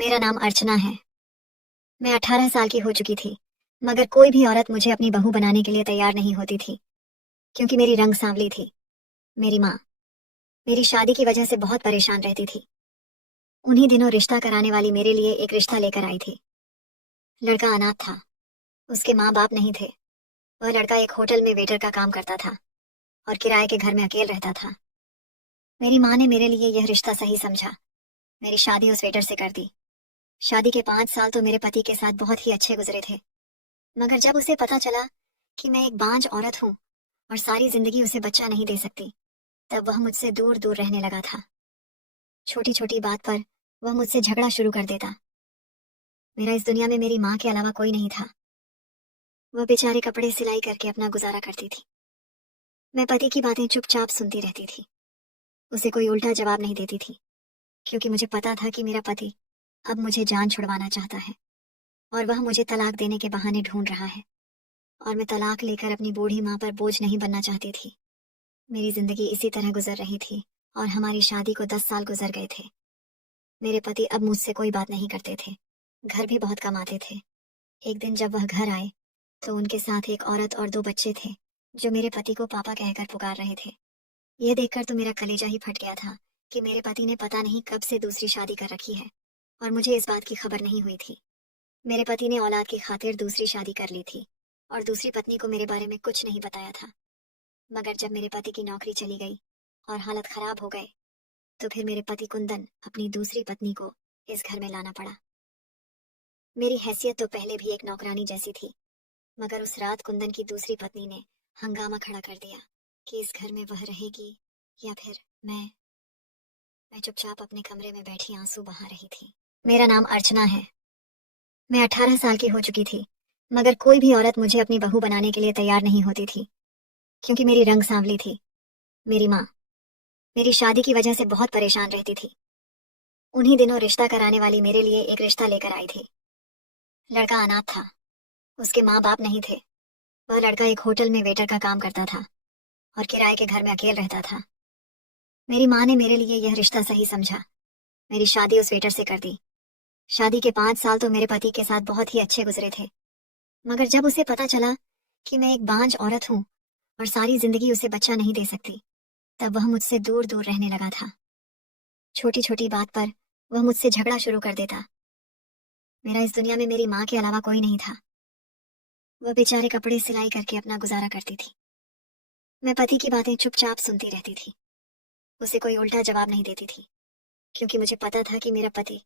मेरा नाम अर्चना है। मैं 18 साल की हो चुकी थी, मगर कोई भी औरत मुझे अपनी बहू बनाने के लिए तैयार नहीं होती थी, क्योंकि मेरी रंग सांवली थी। मेरी माँ मेरी शादी की वजह से बहुत परेशान रहती थी। उन्हीं दिनों रिश्ता कराने वाली मेरे लिए एक रिश्ता लेकर आई थी। लड़का अनाथ था, उसके माँ बाप नहीं थे। वह लड़का एक होटल में वेटर का काम करता था और किराए के घर में अकेले रहता था। मेरी माँ ने मेरे लिए यह रिश्ता सही समझा, मेरी शादी उस वेटर से कर दी। शादी के 5 साल तो मेरे पति के साथ बहुत ही अच्छे गुजरे थे, मगर जब उसे पता चला कि मैं एक बांझ औरत हूँ और सारी जिंदगी उसे बच्चा नहीं दे सकती, तब वह मुझसे दूर दूर रहने लगा था। छोटी छोटी बात पर वह मुझसे झगड़ा शुरू कर देता। मेरा इस दुनिया में मेरी माँ के अलावा कोई नहीं था। वह बेचारे कपड़े सिलाई करके अपना गुजारा करती थी। मैं पति की बातें चुपचाप सुनती रहती थी, उसे कोई उल्टा जवाब नहीं देती थी, क्योंकि मुझे पता था कि मेरा पति अब मुझे जान छुड़वाना चाहता है और वह मुझे तलाक देने के बहाने ढूंढ रहा है। और मैं तलाक लेकर अपनी बूढ़ी माँ पर बोझ नहीं बनना चाहती थी। मेरी जिंदगी इसी तरह गुजर रही थी और हमारी शादी को 10 साल गुजर गए थे। मेरे पति अब मुझसे कोई बात नहीं करते थे, घर भी बहुत कम आते थे। एक दिन जब वह घर आए तो उनके साथ एक औरत और 2 बच्चे थे, जो मेरे पति को पापा कहकर पुकार रहे थे। यह देखकर तो मेरा कलेजा ही फट गया था कि मेरे पति ने पता नहीं कब से दूसरी शादी कर रखी है और मुझे इस बात की खबर नहीं हुई थी। मेरे पति ने औलाद की खातिर दूसरी शादी कर ली थी और दूसरी पत्नी को मेरे बारे में कुछ नहीं बताया था। मगर जब मेरे पति की नौकरी चली गई और हालत खराब हो गए, तो फिर मेरे पति कुंदन अपनी दूसरी पत्नी को इस घर में लाना पड़ा। मेरी हैसियत तो पहले भी एक नौकरानी जैसी थी, मगर उस रात कुंदन की दूसरी पत्नी ने हंगामा खड़ा कर दिया कि इस घर में वह रहेगी या फिर मैं चुपचाप अपने कमरे में बैठी आंसू बहा रही थी। मेरा नाम अर्चना है। मैं 18 साल की हो चुकी थी, मगर कोई भी औरत मुझे अपनी बहू बनाने के लिए तैयार नहीं होती थी, क्योंकि मेरी रंग सांवली थी। मेरी माँ मेरी शादी की वजह से बहुत परेशान रहती थी। उन्हीं दिनों रिश्ता कराने वाली मेरे लिए एक रिश्ता लेकर आई थी। लड़का अनाथ था, उसके माँ बाप नहीं थे। वह लड़का एक होटल में वेटर का काम करता था और किराए के घर में अकेले रहता था। मेरी माँ ने मेरे लिए यह रिश्ता सही समझा, मेरी शादी उस वेटर से कर दी। शादी के 5 साल तो मेरे पति के साथ बहुत ही अच्छे गुजरे थे, मगर जब उसे पता चला कि मैं एक बांझ औरत हूँ और सारी जिंदगी उसे बच्चा नहीं दे सकती, तब वह मुझसे दूर दूर रहने लगा था। छोटी छोटी बात पर वह मुझसे झगड़ा शुरू कर देता। मेरा इस दुनिया में मेरी माँ के अलावा कोई नहीं था। वह बेचारे कपड़े सिलाई करके अपना गुजारा करती थी। मैं पति की बातें चुपचाप सुनती रहती थी, उसे कोई उल्टा जवाब नहीं देती थी, क्योंकि मुझे पता था कि मेरा पति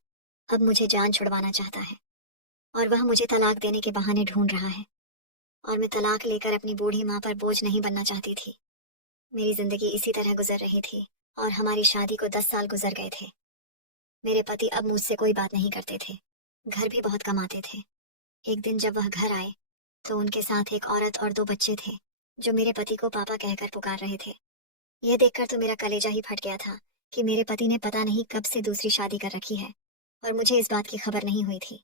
अब मुझे जान छुड़वाना चाहता है और वह मुझे तलाक देने के बहाने ढूंढ रहा है। और मैं तलाक लेकर अपनी बूढ़ी माँ पर बोझ नहीं बनना चाहती थी। मेरी जिंदगी इसी तरह गुजर रही थी और हमारी शादी को 10 साल गुजर गए थे। मेरे पति अब मुझसे कोई बात नहीं करते थे, घर भी बहुत कम आते थे। एक दिन जब वह घर आए तो उनके साथ एक औरत और 2 बच्चे थे, जो मेरे पति को पापा कहकर पुकार रहे थे। यह देखकर तो मेरा कलेजा ही फट गया था कि मेरे पति ने पता नहीं कब से दूसरी शादी कर रखी है और मुझे इस बात की खबर नहीं हुई थी।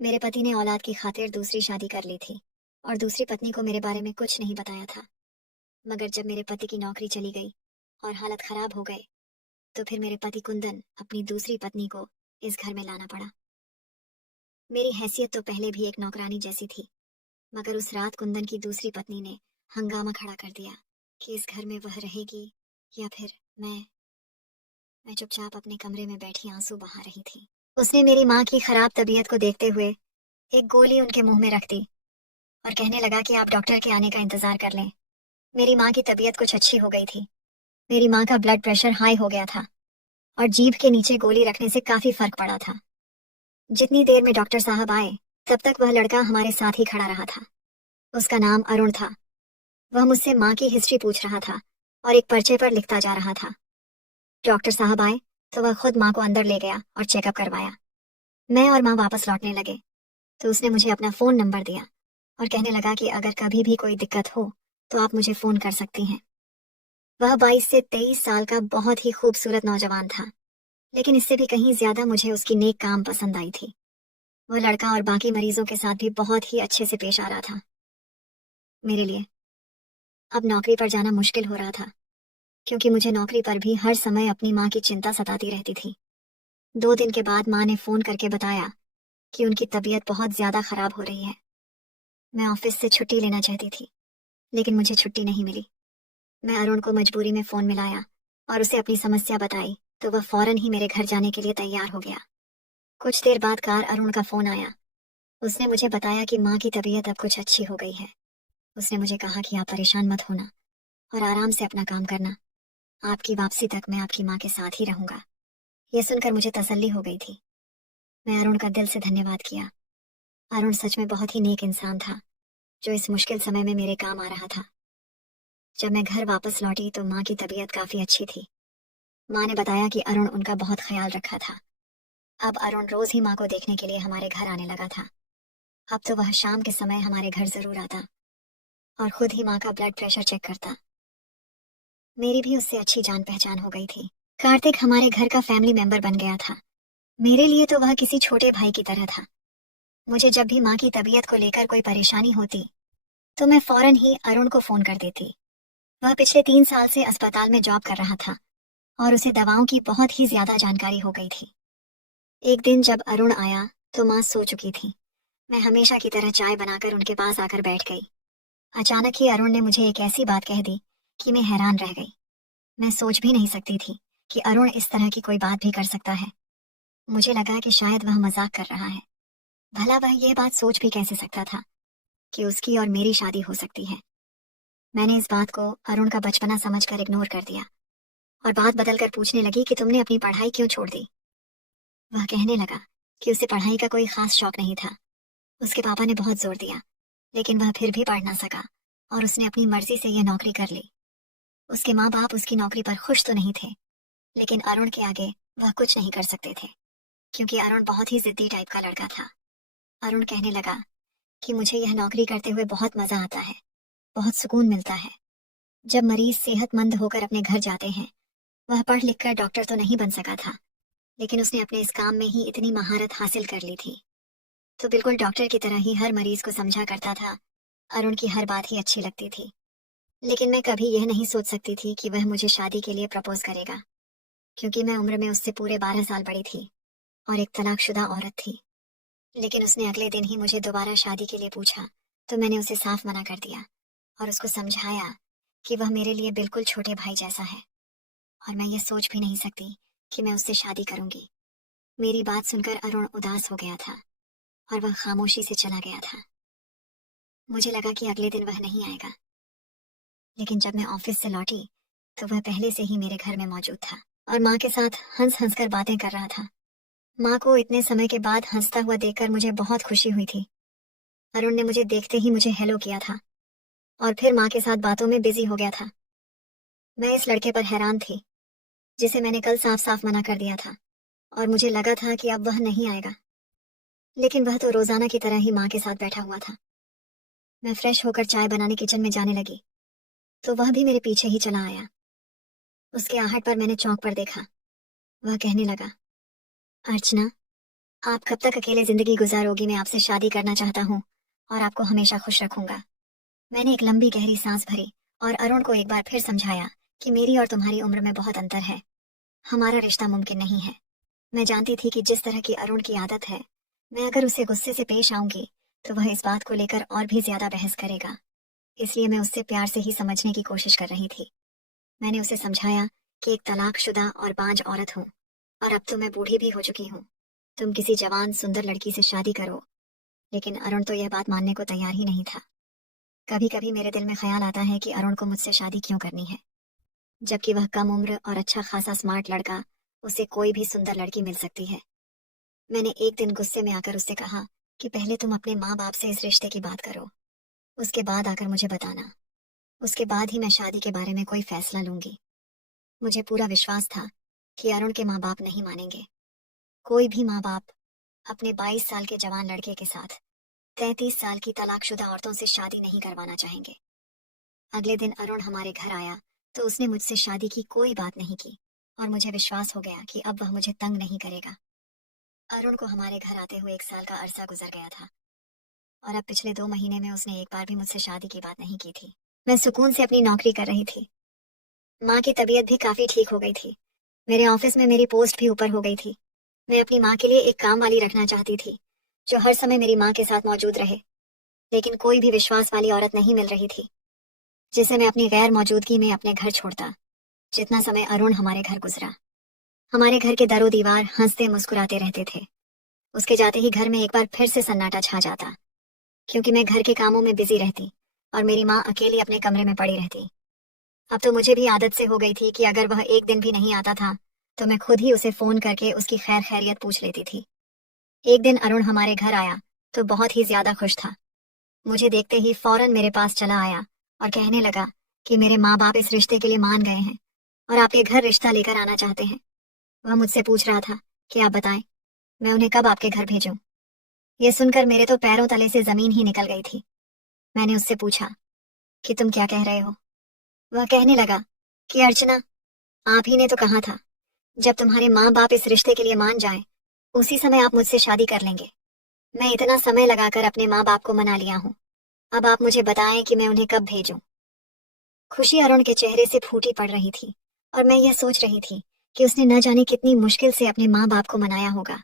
मेरे पति ने औलाद की खातिर दूसरी शादी कर ली थी और दूसरी पत्नी को मेरे बारे में कुछ नहीं बताया था। मगर जब मेरे पति की नौकरी चली गई और हालत खराब हो गए, तो फिर मेरे पति कुंदन अपनी दूसरी पत्नी को इस घर में लाना पड़ा। मेरी हैसियत तो पहले भी एक नौकरानी जैसी थी, मगर उस रात कुंदन की दूसरी पत्नी ने हंगामा खड़ा कर दिया कि इस घर में वह रहेगी या फिर मैं चुपचाप अपने कमरे में बैठी आंसू बहा रही थी। उसने मेरी माँ की खराब तबीयत को देखते हुए एक गोली उनके मुंह में रख दी और कहने लगा कि आप डॉक्टर के आने का इंतजार कर लें। मेरी माँ की तबीयत कुछ अच्छी हो गई थी। मेरी माँ का ब्लड प्रेशर हाई हो गया था और जीभ के नीचे गोली रखने से काफी फर्क पड़ा था। जितनी देर में डॉक्टर साहब आए, तब तक वह लड़का हमारे साथ ही खड़ा रहा था। उसका नाम अरुण था। वह मुझसे माँ की हिस्ट्री पूछ रहा था और एक पर्चे पर लिखता जा रहा था। डॉक्टर साहब आए तो वह खुद माँ को अंदर ले गया और चेकअप करवाया। मैं और माँ वापस लौटने लगे तो उसने मुझे अपना फोन नंबर दिया और कहने लगा कि अगर कभी भी कोई दिक्कत हो तो आप मुझे फोन कर सकती हैं। वह 22 से 23 साल का बहुत ही खूबसूरत नौजवान था, लेकिन इससे भी कहीं ज्यादा मुझे उसकी नेक काम पसंद आई थी। वह लड़का और बाकी मरीजों के साथ भी बहुत ही अच्छे से पेश आ रहा था। मेरे लिए अब नौकरी पर जाना मुश्किल हो रहा था, क्योंकि मुझे नौकरी पर भी हर समय अपनी माँ की चिंता सताती रहती थी। 2 दिन के बाद माँ ने फोन करके बताया कि उनकी तबीयत बहुत ज्यादा खराब हो रही है। मैं ऑफिस से छुट्टी लेना चाहती थी, लेकिन मुझे छुट्टी नहीं मिली। मैं अरुण को मजबूरी में फोन मिलाया और उसे अपनी समस्या बताई, तो वह फौरन ही मेरे घर जाने के लिए तैयार हो गया। कुछ देर बाद कार अरुण का फोन आया। उसने मुझे बताया कि माँ की तबीयत अब कुछ अच्छी हो गई है। उसने मुझे कहा कि आप परेशान मत होना और आराम से अपना काम करना। आपकी वापसी तक मैं आपकी माँ के साथ ही रहूंगा। यह सुनकर मुझे तसल्ली हो गई थी। मैं अरुण का दिल से धन्यवाद किया। अरुण सच में बहुत ही नेक इंसान था, जो इस मुश्किल समय में मेरे काम आ रहा था। जब मैं घर वापस लौटी तो माँ की तबीयत काफी अच्छी थी। माँ ने बताया कि अरुण उनका बहुत ख्याल रखा था। अब अरुण रोज ही माँ को देखने के लिए हमारे घर आने लगा था। अब तो वह शाम के समय हमारे घर जरूर आता और खुद ही माँ का ब्लड प्रेशर चेक करता। मेरी भी उससे अच्छी जान पहचान हो गई थी। कार्तिक हमारे घर का फैमिली मेंबर बन गया था। मेरे लिए तो वह किसी छोटे भाई की तरह था। मुझे जब भी माँ की तबीयत को लेकर कोई परेशानी होती तो मैं फौरन ही अरुण को फोन कर देती। वह पिछले 3 साल से अस्पताल में जॉब कर रहा था और उसे दवाओं की बहुत ही ज्यादा जानकारी हो गई थी। एक दिन जब अरुण आया तो माँ सो चुकी थी। मैं हमेशा की तरह चाय बनाकर उनके पास आकर बैठ गई। अचानक ही अरुण ने मुझे एक ऐसी बात कह दी कि मैं हैरान रह गई। मैं सोच भी नहीं सकती थी कि अरुण इस तरह की कोई बात भी कर सकता है। मुझे लगा कि शायद वह मजाक कर रहा है। भला वह यह बात सोच भी कैसे सकता था कि उसकी और मेरी शादी हो सकती है। मैंने इस बात को अरुण का बचपना समझकर इग्नोर कर दिया और बात बदलकर पूछने लगी कि तुमने अपनी पढ़ाई क्यों छोड़ दी। वह कहने लगा कि उसे पढ़ाई का कोई खास शौक नहीं था। उसके पापा ने बहुत जोर दिया, लेकिन वह फिर भी पढ़ ना सका और उसने अपनी मर्जी से यह नौकरी कर ली। उसके माँ बाप उसकी नौकरी पर खुश तो नहीं थे, लेकिन अरुण के आगे वह कुछ नहीं कर सकते थे, क्योंकि अरुण बहुत ही जिद्दी टाइप का लड़का था। अरुण कहने लगा कि मुझे यह नौकरी करते हुए बहुत मजा आता है, बहुत सुकून मिलता है। जब मरीज सेहतमंद होकर अपने घर जाते हैं, वह पढ़ लिख कर डॉक्टर तो नहीं बन सका था, लेकिन उसने अपने इस काम में ही इतनी महारत हासिल कर ली थी, तो बिल्कुल डॉक्टर की तरह ही हर मरीज को समझा करता था। अरुण की हर बात ही अच्छी लगती थी, लेकिन मैं कभी यह नहीं सोच सकती थी कि वह मुझे शादी के लिए प्रपोज करेगा, क्योंकि मैं उम्र में उससे पूरे 12 साल बड़ी थी और एक तलाकशुदा औरत थी। लेकिन उसने अगले दिन ही मुझे दोबारा शादी के लिए पूछा, तो मैंने उसे साफ मना कर दिया और उसको समझाया कि वह मेरे लिए बिल्कुल छोटे भाई जैसा है और मैं ये सोच भी नहीं सकती कि मैं उससे शादी करूंगी। मेरी बात सुनकर अरुण उदास हो गया था और वह खामोशी से चला गया था। मुझे लगा कि अगले दिन वह नहीं आएगा, लेकिन जब मैं ऑफिस से लौटी तो वह पहले से ही मेरे घर में मौजूद था और माँ के साथ हंस हंस कर बातें कर रहा था। माँ को इतने समय के बाद हंसता हुआ देखकर मुझे बहुत खुशी हुई थी। अरुण ने मुझे देखते ही मुझे हेलो किया था और फिर माँ के साथ बातों में बिजी हो गया था। मैं इस लड़के पर हैरान थी, जिसे मैंने कल साफ साफ मना कर दिया था और मुझे लगा था कि अब वह नहीं आएगा, लेकिन वह तो रोजाना की तरह ही माँ के साथ बैठा हुआ था। मैं फ्रेश होकर चाय बनाने किचन में जाने लगी तो वह भी मेरे पीछे ही चला आया। उसके आहट पर मैंने चौंक पर देखा। वह कहने लगा, अर्चना, आप कब तक अकेले जिंदगी गुजारोगी? मैं आपसे शादी करना चाहता हूँ और आपको हमेशा खुश रखूंगा। मैंने एक लंबी गहरी सांस भरी और अरुण को एक बार फिर समझाया कि मेरी और तुम्हारी उम्र में बहुत अंतर है, हमारा रिश्ता मुमकिन नहीं है। मैं जानती थी कि जिस तरह की अरुण की आदत है, मैं अगर उसे गुस्से से पेश आऊंगी तो वह इस बात को लेकर और भी ज्यादा बहस करेगा। इसलिए मैं उससे प्यार से ही समझने की कोशिश कर रही थी। मैंने उसे समझाया कि एक तलाकशुदा और बांझ औरत हूँ और अब तो मैं बूढ़ी भी हो चुकी हूँ। तुम किसी जवान सुंदर लड़की से शादी करो। लेकिन अरुण तो यह बात मानने को तैयार ही नहीं था। कभी कभी मेरे दिल में ख्याल आता है कि अरुण को मुझसे शादी क्यों करनी है, जबकि वह कम उम्र और अच्छा खासा स्मार्ट लड़का, उसे कोई भी सुंदर लड़की मिल सकती है। मैंने एक दिन गुस्से में आकर उससे कहा कि पहले तुम अपने माँ बाप से इस रिश्ते की बात करो, उसके बाद आकर मुझे बताना। उसके बाद ही मैं शादी के बारे में कोई फैसला लूंगी। मुझे पूरा विश्वास था कि अरुण के माँ बाप नहीं मानेंगे। कोई भी माँ बाप अपने 22 साल के जवान लड़के के साथ 33 साल की तलाकशुदा औरतों से शादी नहीं करवाना चाहेंगे। अगले दिन अरुण हमारे घर आया तो उसने मुझसे शादी की कोई बात नहीं की और मुझे विश्वास हो गया कि अब वह मुझे तंग नहीं करेगा। अरुण को हमारे घर आते हुए 1 साल का अरसा गुजर गया था और अब पिछले 2 महीने में उसने एक बार भी मुझसे शादी की बात नहीं की थी। मैं सुकून से अपनी नौकरी कर रही थी। माँ की तबीयत भी काफी ठीक हो गई थी। मेरे ऑफिस में मेरी पोस्ट भी ऊपर हो गई थी। मैं अपनी माँ के लिए एक काम वाली रखना चाहती थी, जो हर समय मेरी माँ के साथ मौजूद रहे। लेकिन कोई भी विश्वास वाली औरत नहीं मिल रही थी, जिसे मैं अपनी गैर मौजूदगी में अपने घर छोड़ता। जितना समय अरुण हमारे घर गुजरा, हमारे घर के दरों दीवार हंसते मुस्कुराते रहते थे। उसके जाते ही घर में एक बार फिर से सन्नाटा छा जाता, क्योंकि मैं घर के कामों में बिजी रहती और मेरी माँ अकेली अपने कमरे में पड़ी रहती। अब तो मुझे भी आदत से हो गई थी कि अगर वह एक दिन भी नहीं आता था, तो मैं खुद ही उसे फोन करके उसकी खैर खैरियत पूछ लेती थी। एक दिन अरुण हमारे घर आया तो बहुत ही ज्यादा खुश था। मुझे देखते ही फौरन मेरे पास चला आया और कहने लगा कि मेरे माँ बाप इस रिश्ते के लिए मान गए हैं और आपके घर रिश्ता लेकर आना चाहते हैं। वह मुझसे पूछ रहा था कि आप बताएं, मैं उन्हें कब आपके घर भेजूं। ये सुनकर मेरे तो पैरों तले से जमीन ही निकल गई थी। मैंने उससे पूछा कि तुम क्या कह रहे हो। वह कहने लगा कि अर्चना, आप ही ने तो कहा था जब तुम्हारे माँ बाप इस रिश्ते के लिए मान जाएं, उसी समय आप मुझसे शादी कर लेंगे। मैं इतना समय लगाकर अपने माँ बाप को मना लिया हूँ, अब आप मुझे बताएं कि मैं उन्हें कब भेजूं। खुशी अरुण के चेहरे से फूटी पड़ रही थी और मैं यह सोच रही थी कि उसने न जाने कितनी मुश्किल से अपने माँ बाप को मनाया होगा।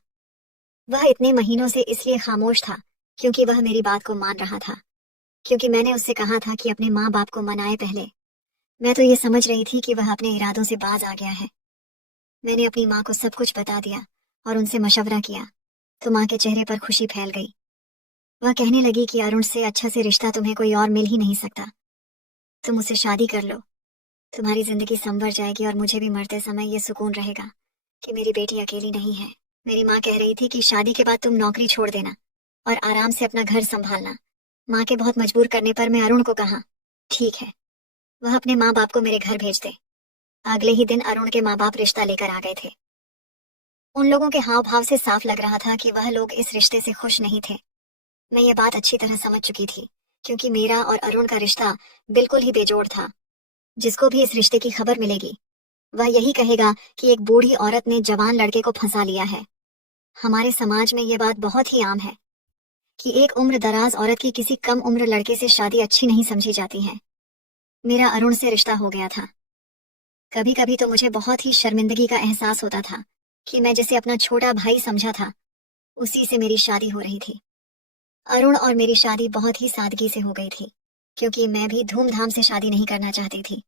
वह इतने महीनों से इसलिए खामोश था क्योंकि वह मेरी बात को मान रहा था, क्योंकि मैंने उससे कहा था कि अपने माँ बाप को मनाए पहले। मैं तो ये समझ रही थी कि वह अपने इरादों से बाज आ गया है। मैंने अपनी माँ को सब कुछ बता दिया और उनसे मशवरा किया, तो माँ के चेहरे पर खुशी फैल गई। वह कहने लगी कि अरुण से अच्छा से रिश्ता तुम्हें कोई और मिल ही नहीं सकता। तुम उससे शादी कर लो, तुम्हारी जिंदगी संवर जाएगी और मुझे भी मरते समय ये सुकून रहेगा कि मेरी बेटी अकेली नहीं है। मेरी माँ कह रही थी कि शादी के बाद तुम नौकरी छोड़ देना और आराम से अपना घर संभालना। माँ के बहुत मजबूर करने पर मैं अरुण को कहा, ठीक है, वह अपने माँ बाप को मेरे घर भेज दे। अगले ही दिन अरुण के माँ बाप रिश्ता लेकर आ गए थे। उन लोगों के हाव भाव से साफ लग रहा था कि वह लोग इस रिश्ते से खुश नहीं थे। मैं ये बात अच्छी तरह समझ चुकी थी, क्योंकि मेरा और अरुण का रिश्ता बिल्कुल ही बेजोड़ था। जिसको भी इस रिश्ते की खबर मिलेगी, वह यही कहेगा कि एक बूढ़ी औरत ने जवान लड़के को फंसा लिया है। हमारे समाज में ये बात बहुत ही आम है कि एक उम्र दराज औरत की किसी कम उम्र लड़के से शादी अच्छी नहीं समझी जाती है। मेरा अरुण से रिश्ता हो गया था। कभी कभी तो मुझे बहुत ही शर्मिंदगी का एहसास होता था कि मैं जिसे अपना छोटा भाई समझा था, उसी से मेरी शादी हो रही थी। अरुण और मेरी शादी बहुत ही सादगी से हो गई थी, क्योंकि मैं भी धूमधाम से शादी नहीं करना चाहती थी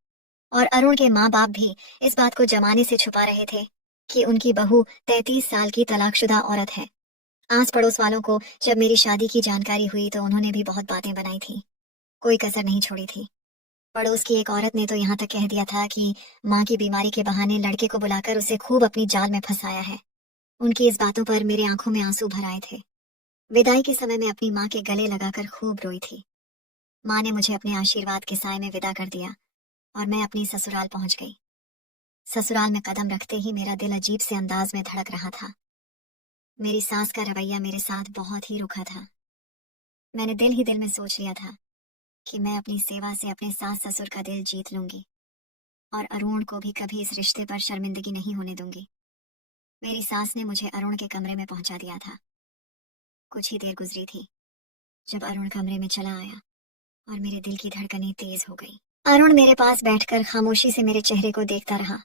और अरुण के माँ बाप भी इस बात को जमाने से छुपा रहे थे कि उनकी बहू 33 साल की तलाकशुदा औरत है। आस पड़ोस वालों को जब मेरी शादी की जानकारी हुई तो उन्होंने भी बहुत बातें बनाई थी, कोई कसर नहीं छोड़ी थी। पड़ोस की एक औरत ने तो यहाँ तक कह दिया था कि माँ की बीमारी के बहाने लड़के को बुलाकर उसे खूब अपनी जाल में फंसाया है। उनकी इस बातों पर मेरे आंखों में आंसू भर आए थे। विदाई के समय मैं अपनी माँ के गले लगाकर खूब रोई थी। माँ ने मुझे अपने आशीर्वाद के साए में विदा कर दिया और मैं अपनी ससुराल पहुंच गई। ससुराल में कदम रखते ही मेरा दिल अजीब से अंदाज में धड़क रहा था। मेरी सास का रवैया मेरे साथ बहुत ही रूखा था। मैंने दिल ही दिल में सोच लिया था कि मैं अपनी सेवा से अपने सास ससुर का दिल जीत लूंगी और अरुण को भी कभी इस रिश्ते पर शर्मिंदगी नहीं होने दूंगी। मेरी सास ने मुझे अरुण के कमरे में पहुंचा दिया था। कुछ ही देर गुजरी थी जब अरुण कमरे में चला आया और मेरे दिल की धड़कनें तेज हो गई। अरुण मेरे पास बैठकर खामोशी से मेरे चेहरे को देखता रहा।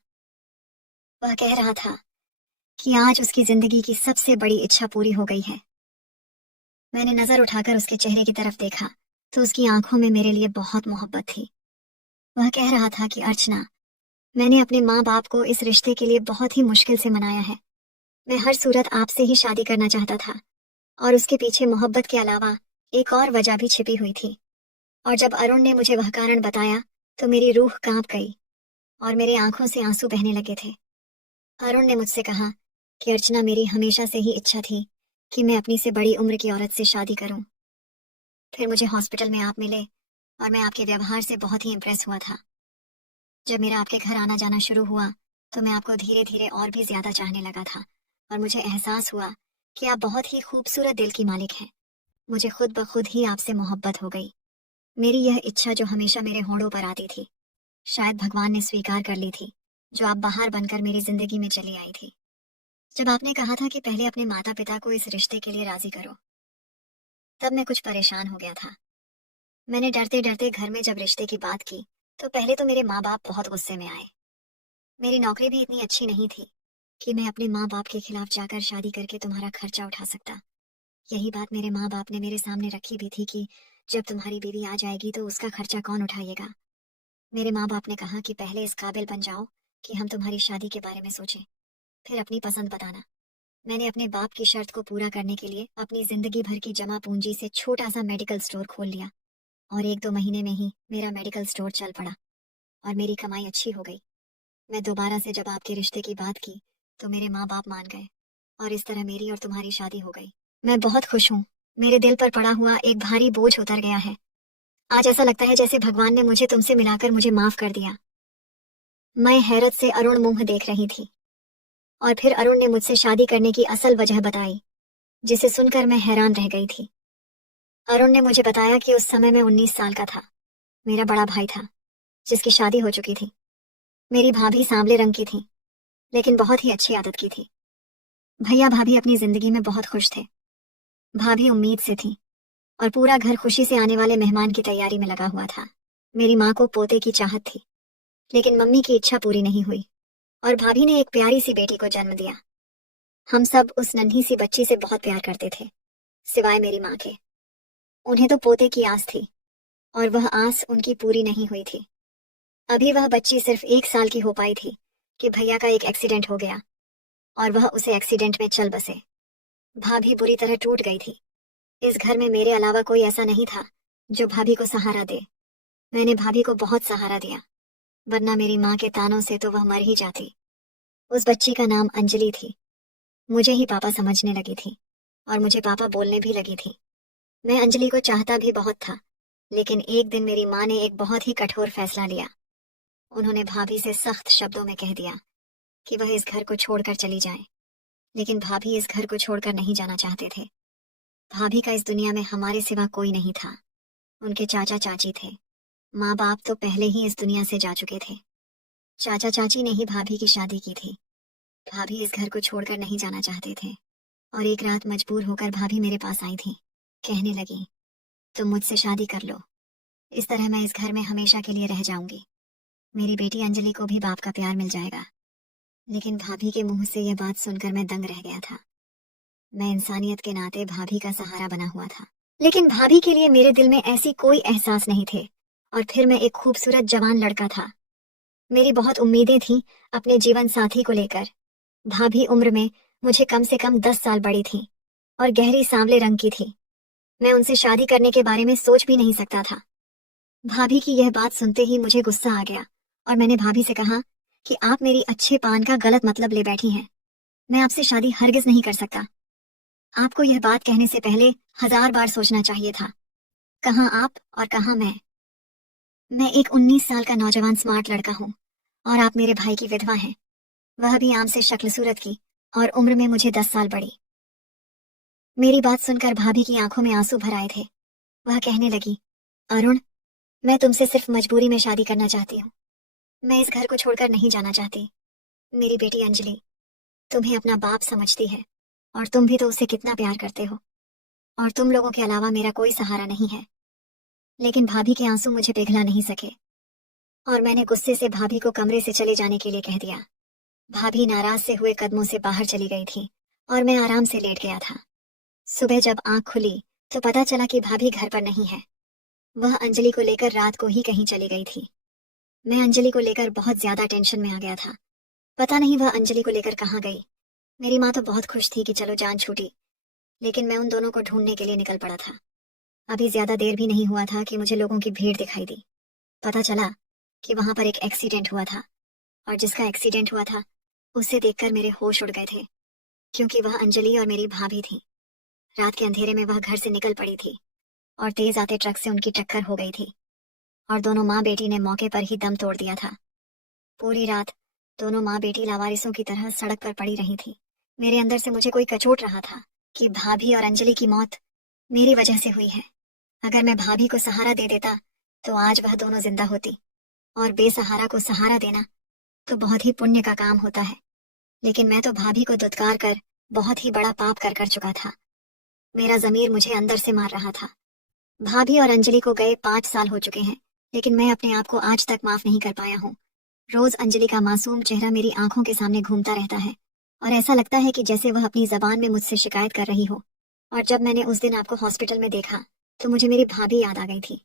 वह कह रहा था कि आज उसकी जिंदगी की सबसे बड़ी इच्छा पूरी हो गई है। मैंने नजर उठाकर उसके चेहरे की तरफ देखा तो उसकी आंखों में मेरे लिए बहुत मोहब्बत थी। वह कह रहा था कि अर्चना, मैंने अपने माँ बाप को इस रिश्ते के लिए बहुत ही मुश्किल से मनाया है। मैं हर सूरत आपसे ही शादी करना चाहता था और उसके पीछे मोहब्बत के अलावा एक और वजह भी छिपी हुई थी। और जब अरुण ने मुझे वह कारण बताया तो मेरी रूह कांप गई और मेरी आंखों से आंसू बहने लगे थे। अरुण ने मुझसे कहा कि अर्चना, मेरी हमेशा से ही इच्छा थी कि मैं अपनी से बड़ी उम्र की औरत से शादी करूं। फिर मुझे हॉस्पिटल में आप मिले और मैं आपके व्यवहार से बहुत ही इम्प्रेस हुआ था। जब मेरा आपके घर आना जाना शुरू हुआ तो मैं आपको धीरे धीरे और भी ज्यादा चाहने लगा था और मुझे एहसास हुआ कि आप बहुत ही खूबसूरत दिल की मालिक हैं। मुझे खुद ब खुद ही आपसे मोहब्बत हो गई। मेरी यह इच्छा जो हमेशा मेरे होठों पर आती थी, शायद भगवान ने स्वीकार कर ली थी, जो आप बाहर बनकर मेरी जिंदगी में चली आई थी। जब आपने कहा था कि पहले अपने माता पिता को इस रिश्ते के लिए राजी करो, तब मैं कुछ परेशान हो गया था। मैंने डरते डरते घर में जब रिश्ते की बात की तो पहले तो मेरे माँ बाप बहुत गुस्से में आए। मेरी नौकरी भी इतनी अच्छी नहीं थी कि मैं अपने माँ बाप के खिलाफ जाकर शादी करके तुम्हारा खर्चा उठा सकता। यही बात मेरे माँ बाप ने मेरे सामने रखी भी थी कि जब तुम्हारी बीवी आ जाएगी तो उसका खर्चा कौन उठाएगा। मेरे माँ बाप ने कहा कि पहले इस काबिल बन जाओ कि हम तुम्हारी शादी के बारे में सोचें, फिर अपनी पसंद बताना। मैंने अपने बाप की शर्त को पूरा करने के लिए अपनी जिंदगी भर की जमा पूंजी से छोटा सा मेडिकल स्टोर खोल लिया और 1-2 महीने में ही मेरा मेडिकल स्टोर चल पड़ा और मेरी कमाई अच्छी हो गई। मैं दोबारा से जब आपके रिश्ते की बात की तो मेरे माँ बाप मान गए और इस तरह मेरी और तुम्हारी शादी हो गई। मैं बहुत खुश हूँ। मेरे दिल पर पड़ा हुआ एक भारी बोझ उतर गया है। आज ऐसा लगता है जैसे भगवान ने मुझे तुमसे मिलाकर मुझे माफ कर दिया। मैं हैरत से अरुण मुंह देख रही थी और फिर अरुण ने मुझसे शादी करने की असल वजह बताई, जिसे सुनकर मैं हैरान रह गई थी। अरुण ने मुझे बताया कि उस समय मैं 19 साल का था। मेरा बड़ा भाई था जिसकी शादी हो चुकी थी। मेरी भाभी सांवले रंग की थी लेकिन बहुत ही अच्छी आदत की थी। भैया भाभी अपनी जिंदगी में बहुत खुश थे। भाभी उम्मीद से थी और पूरा घर खुशी से आने वाले मेहमान की तैयारी में लगा हुआ था। मेरी माँ को पोते की चाहत थी लेकिन मम्मी की इच्छा पूरी नहीं हुई और भाभी ने एक प्यारी सी बेटी को जन्म दिया। हम सब उस नन्ही सी बच्ची से बहुत प्यार करते थे, सिवाय मेरी माँ के। उन्हें तो पोते की आस थी और वह आस उनकी पूरी नहीं हुई थी। अभी वह बच्ची सिर्फ 1 साल की हो पाई थी कि भैया का एक एक्सीडेंट हो गया और वह उसे एक्सीडेंट में चल बसे। भाभी बुरी तरह टूट गई थी। इस घर में मेरे अलावा कोई ऐसा नहीं था जो भाभी को सहारा दे। मैंने भाभी को बहुत सहारा दिया, वरना मेरी माँ के तानों से तो वह मर ही जाती। उस बच्ची का नाम अंजलि थी। मुझे ही पापा समझने लगी थी और मुझे पापा बोलने भी लगी थी। मैं अंजलि को चाहता भी बहुत था, लेकिन एक दिन मेरी माँ ने एक बहुत ही कठोर फैसला लिया। उन्होंने भाभी से सख्त शब्दों में कह दिया कि वह इस घर को छोड़कर चली जाए। लेकिन भाभी इस घर को छोड़कर नहीं जाना चाहते थे। भाभी का इस दुनिया में हमारे सिवा कोई नहीं था। उनके चाचा चाची थे। माँ बाप तो पहले ही इस दुनिया से जा चुके थे। चाचा चाची ने ही भाभी की शादी की थी। भाभी इस घर को छोड़कर नहीं जाना चाहते थे और एक रात मजबूर होकर भाभी मेरे पास आई थी। कहने लगी, तुम मुझसे शादी कर लो, इस तरह मैं इस घर में हमेशा के लिए रह जाऊंगी। मेरी बेटी अंजलि को भी बाप का प्यार मिल जाएगा। लेकिन भाभी के मुंह से यह बात सुनकर मैं दंग रह गया था। मैं इंसानियत के नाते भाभी का सहारा बना हुआ था, लेकिन भाभी के लिए मेरे दिल में ऐसी कोई एहसास नहीं थे। और फिर मैं एक खूबसूरत जवान लड़का था। मेरी बहुत उम्मीदें थीं अपने जीवन साथी को लेकर। भाभी उम्र में मुझे कम से कम 10 साल बड़ी थी और गहरी सांवले रंग की थी। मैं उनसे शादी करने के बारे में सोच भी नहीं सकता था। भाभी की यह बात सुनते ही मुझे गुस्सा आ गया और मैंने भाभी से कहा कि आप मेरी अच्छे पान का गलत मतलब ले बैठी हैं। मैं आपसे शादी हरगिज नहीं कर सकता। आपको यह बात कहने से पहले 1000 बार सोचना चाहिए था। कहाँ आप और कहाँ मैं। मैं एक 19 साल का नौजवान स्मार्ट लड़का हूँ और आप मेरे भाई की विधवा हैं, वह भी आम से शक्ल सूरत की और उम्र में मुझे 10 साल बड़ी। मेरी बात सुनकर भाभी की आंखों में आंसू भर आए थे। वह कहने लगी, अरुण, मैं तुमसे सिर्फ मजबूरी में शादी करना चाहती हूँ। मैं इस घर को छोड़कर नहीं जाना चाहती। मेरी बेटी अंजलि तुम्हें अपना बाप समझती है और तुम भी तो उसे कितना प्यार करते हो और तुम लोगों के अलावा मेरा कोई सहारा नहीं है। लेकिन भाभी के आंसू मुझे पिघला नहीं सके और मैंने गुस्से से भाभी को कमरे से चले जाने के लिए कह दिया। भाभी नाराज से हुए कदमों से बाहर चली गई थी और मैं आराम से लेट गया था। सुबह जब आंख खुली तो पता चला कि भाभी घर पर नहीं है। वह अंजलि को लेकर रात को ही कहीं चली गई थी। मैं अंजलि को लेकर बहुत ज्यादा टेंशन में आ गया था। पता नहीं वह अंजलि को लेकर कहाँ गई। मेरी माँ तो बहुत खुश थी कि चलो जान छूटी, लेकिन मैं उन दोनों को ढूंढने के लिए निकल पड़ा था। अभी ज्यादा देर भी नहीं हुआ था कि मुझे लोगों की भीड़ दिखाई दी। पता चला कि वहां पर एक एक्सीडेंट हुआ था और जिसका एक्सीडेंट हुआ था उसे देखकर मेरे होश उड़ गए थे, क्योंकि वह अंजलि और मेरी भाभी थी। रात के अंधेरे में वह घर से निकल पड़ी थी और तेज आते ट्रक से उनकी टक्कर हो गई थी और दोनों माँ बेटी ने मौके पर ही दम तोड़ दिया था। पूरी रात दोनों माँ बेटी लावारिसों की तरह सड़क पर पड़ी रही थी। मेरे अंदर से मुझे कोई कचोट रहा था कि भाभी और अंजलि की मौत मेरी वजह से हुई है। अगर मैं भाभी को सहारा दे देता तो आज वह दोनों जिंदा होती, और बेसहारा को सहारा देना तो बहुत ही पुण्य का काम होता है। लेकिन मैं तो भाभी को दुत्कार कर बहुत ही बड़ा पाप कर चुका था। मेरा जमीर मुझे अंदर से मार रहा था। भाभी और अंजलि को गए 5 साल हो चुके हैं, लेकिन मैं अपने आप को आज तक माफ नहीं कर पाया हूँ। रोज अंजलि का मासूम चेहरा मेरी आंखों के सामने घूमता रहता है और ऐसा लगता है कि जैसे वह अपनी जबान में मुझसे शिकायत कर रही हो। और जब मैंने उस दिन आपको हॉस्पिटल में देखा तो मुझे मेरी भाभी याद आ गई थी,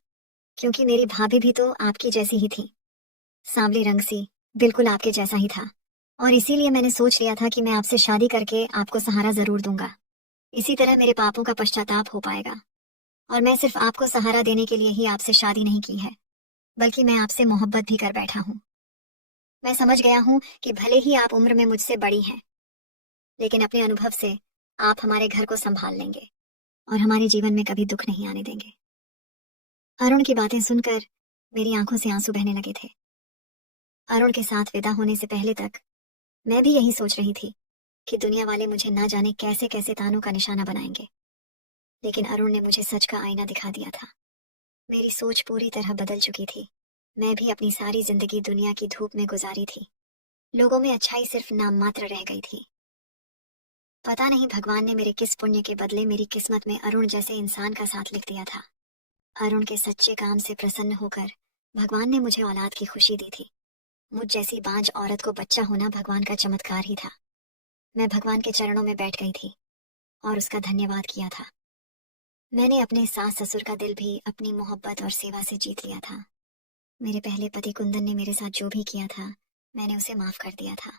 क्योंकि मेरी भाभी भी तो आपकी जैसी ही थी, सांवली रंग सी, बिल्कुल आपके जैसा ही था। और इसीलिए मैंने सोच लिया था कि मैं आपसे शादी करके आपको सहारा जरूर दूंगा। इसी तरह मेरे पापों का पश्चाताप हो पाएगा। और मैं सिर्फ आपको सहारा देने के लिए ही आपसे शादी नहीं की है, बल्कि मैं आपसे मोहब्बत भी कर बैठा हूँ। मैं समझ गया हूँ कि भले ही आप उम्र में मुझसे बड़ी हैं, लेकिन अपने अनुभव से आप हमारे घर को संभाल लेंगे और हमारे जीवन में कभी दुख नहीं आने देंगे। अरुण की बातें सुनकर मेरी आंखों से आंसू बहने लगे थे। अरुण के साथ विदा होने से पहले तक मैं भी यही सोच रही थी कि दुनिया वाले मुझे ना जाने कैसे कैसे तानों का निशाना बनाएंगे। लेकिन अरुण ने मुझे सच का आईना दिखा दिया था। मेरी सोच पूरी तरह बदल चुकी थी। मैं भी अपनी सारी जिंदगी दुनिया की धूप में गुजारी थी। लोगों में अच्छाई सिर्फ नाम मात्र रह गई थी। पता नहीं भगवान ने मेरे किस पुण्य के बदले मेरी किस्मत में अरुण जैसे इंसान का साथ लिख दिया था। अरुण के सच्चे काम से प्रसन्न होकर भगवान ने मुझे औलाद की खुशी दी थी। मुझ जैसी बांझ औरत को बच्चा होना भगवान का चमत्कार ही था। मैं भगवान के चरणों में बैठ गई थी और उसका धन्यवाद किया था। मैंने अपने सास ससुर का दिल भी अपनी मोहब्बत और सेवा से जीत लिया था। मेरे पहले पति कुंदन ने मेरे साथ जो भी किया था, मैंने उसे माफ कर दिया था,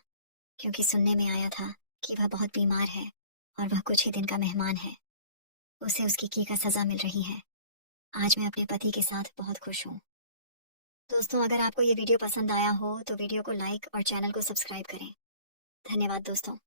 क्योंकि सुनने में आया था कि वह बहुत बीमार है और वह कुछ ही दिन का मेहमान है। उसे उसकी की का सजा मिल रही है। आज मैं अपने पति के साथ बहुत खुश हूँ। दोस्तों, अगर आपको ये वीडियो पसंद आया हो तो वीडियो को लाइक और चैनल को सब्सक्राइब करें। धन्यवाद दोस्तों।